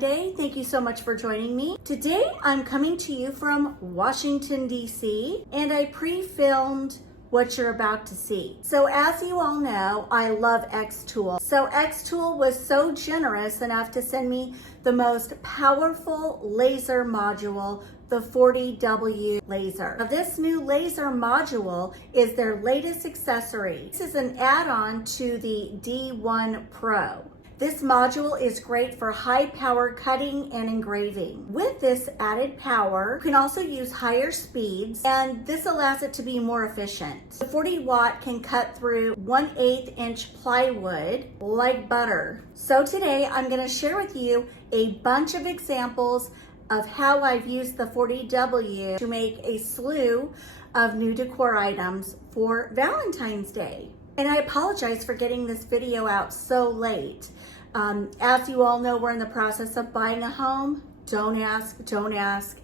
Monday. Thank you so much for joining me. Today I'm coming to you from Washington, D.C., and I pre-filmed what you're about to see. So as you all know, I love XTOOL. So XTOOL was so generous enough to send me the most powerful laser module, the 40W laser. Now, this new laser module is their latest accessory. This is an add-on to the D1 Pro. This module is great for high power cutting and engraving. With this added power, you can also use higher speeds, and this allows it to be more efficient. The 40 watt can cut through 1/8 inch plywood like butter. So today I'm gonna share with you a bunch of examples of how I've used the 40W to make a slew of new decor items for Valentine's Day. And I apologize for getting this video out so late. As you all know, we're in the process of buying a home. Don't ask.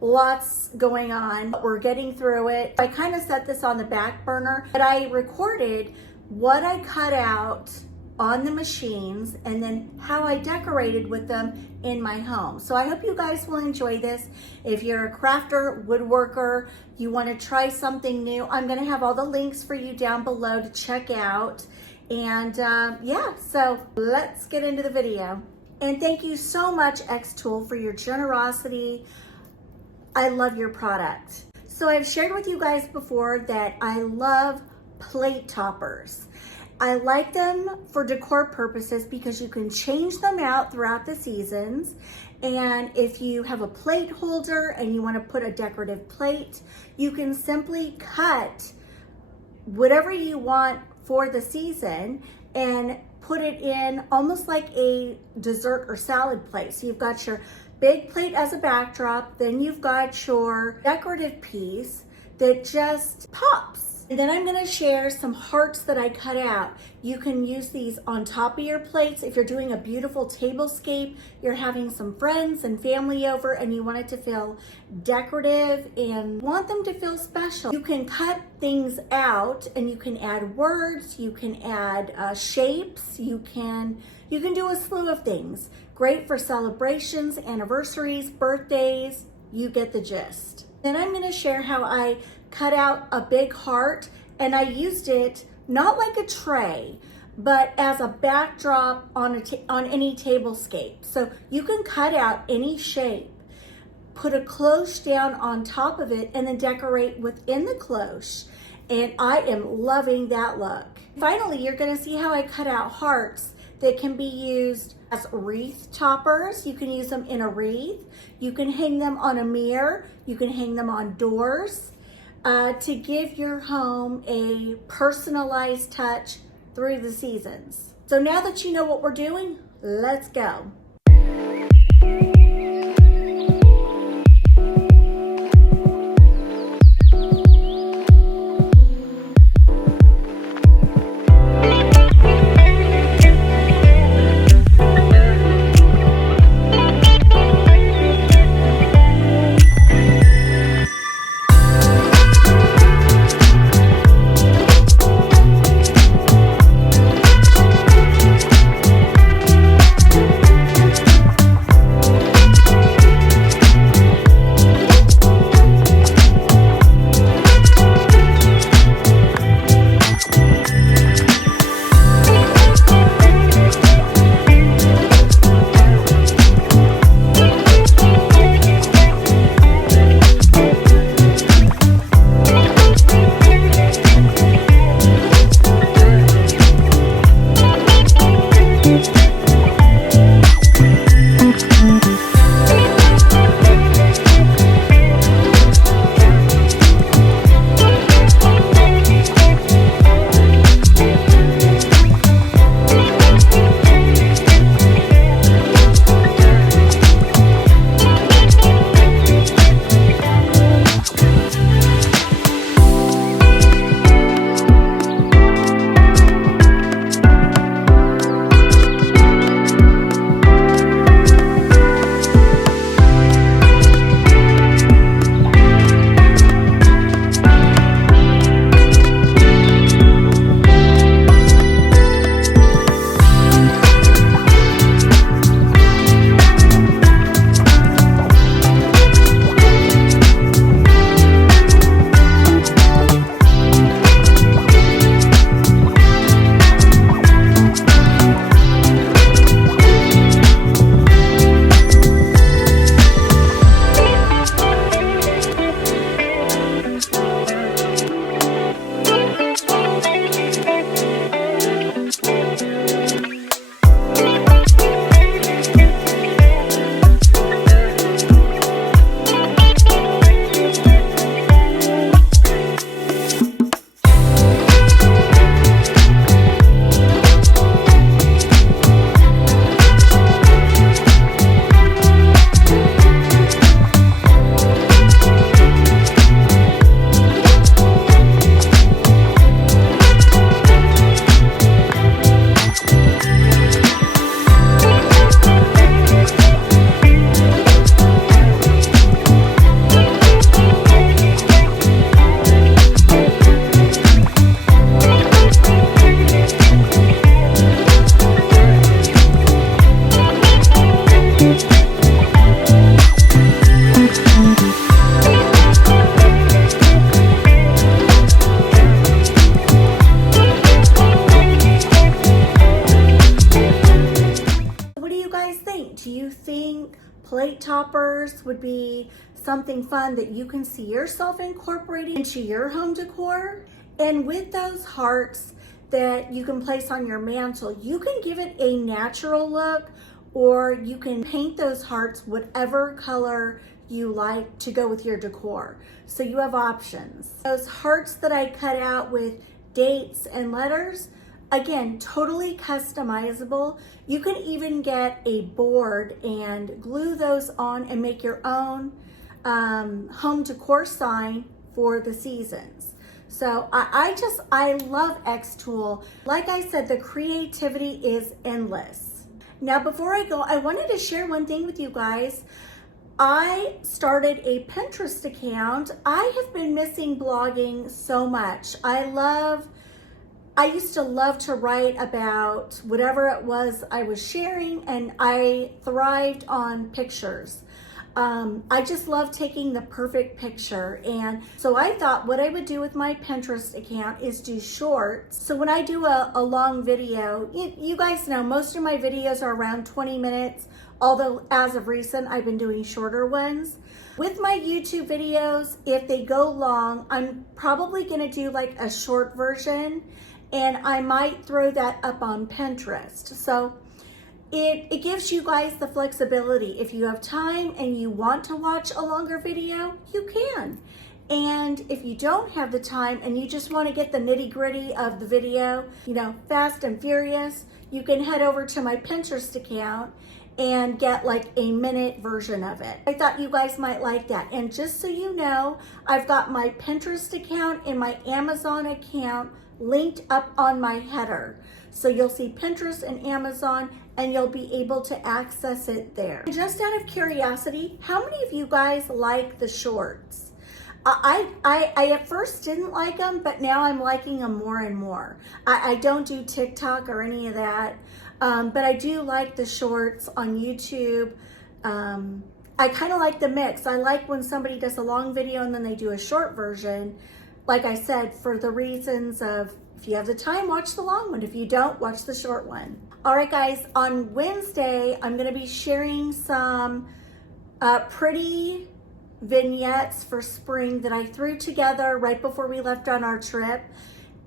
Lots going on. We're getting through it. I kind of set this on the back burner, but I recorded what I cut out on the machines and then how I decorated with them in my home. So I hope you guys will enjoy this. If you're a crafter, woodworker, you want to try something new, I'm going to have all the links for you down below to check out. And yeah, so let's get into the video. And thank you so much, XTOOL, for your generosity. I love your product. So I've shared with you guys before that I love plate toppers. I like them for decor purposes because you can change them out throughout the seasons. And if you have a plate holder and you want to put a decorative plate, you can simply cut whatever you want for the season and put it in almost like a dessert or salad plate. So you've got your big plate as a backdrop, then you've got your decorative piece that just pops. And then I'm gonna share some hearts that I cut out. You can use these on top of your plates. If you're doing a beautiful tablescape, you're having some friends and family over and you want it to feel decorative and want them to feel special. You can cut things out and you can add words, you can add shapes, you can do a slew of things. Great for celebrations, anniversaries, birthdays, you get the gist. Then I'm gonna share how I cut out a big heart, and I used it not like a tray, but as a backdrop on any tablescape. So you can cut out any shape, put a cloche down on top of it, and then decorate within the cloche. And I am loving that look. Finally, you're gonna see how I cut out hearts that can be used as wreath toppers. You can use them in a wreath. You can hang them on a mirror. You can hang them on doors. To give your home a personalized touch through the seasons. So now that you know what we're doing, let's go. toppers would be something fun that you can see yourself incorporating into your home decor. And with those hearts that you can place on your mantle, you can give it a natural look, or you can paint those hearts whatever color you like to go with your decor. So you have options. Those hearts that I cut out with dates and letters, again, totally customizable. You can even get a board and glue those on and make your own home decor sign for the seasons. So I love XTOOL. Like I said, the creativity is endless. Now, before I go, I wanted to share one thing with you guys. I started a Pinterest account. I have been missing blogging so much. I used to love to write about whatever it was I was sharing, and I thrived on pictures. I just love taking the perfect picture. And so I thought what I would do with my Pinterest account is do shorts. So when I do a long video, you guys know most of my videos are around 20 minutes, although as of recent, I've been doing shorter ones. With my YouTube videos, if they go long, I'm probably gonna do like a short version, and I might throw that up on Pinterest. So it gives you guys the flexibility. If you have time and you want to watch a longer video, you can. And if you don't have the time and you just want to get the nitty-gritty of the video, you know, fast and furious, you can head over to my Pinterest account and get like a minute version of it. I thought you guys might like that. And just so you know, I've got my Pinterest account and my Amazon account linked up on my header. So you'll see Pinterest and Amazon, and you'll be able to access it there. Just out of curiosity, how many of you guys like the shorts? I at first didn't like them, but now I'm liking them more and more. I don't do TikTok or any of that, but I do like the shorts on YouTube. I kind of like the mix. I like when somebody does a long video and then they do a short version. Like I said, for the reasons of, if you have the time, watch the long one. If you don't, watch the short one. All right, guys, on Wednesday, I'm gonna be sharing some pretty vignettes for spring that I threw together right before we left on our trip.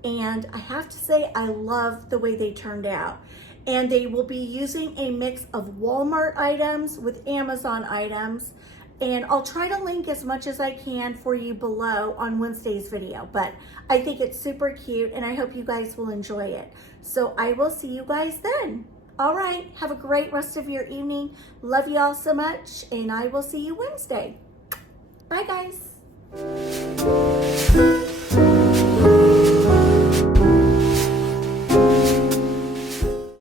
And I have to say, I love the way they turned out. And they will be using a mix of Walmart items with Amazon items. And I'll try to link as much as I can for you below on Wednesday's video, but I think it's super cute and I hope you guys will enjoy it. So I will see you guys then. All right, have a great rest of your evening. Love you all so much, and I will see you Wednesday. Bye, guys.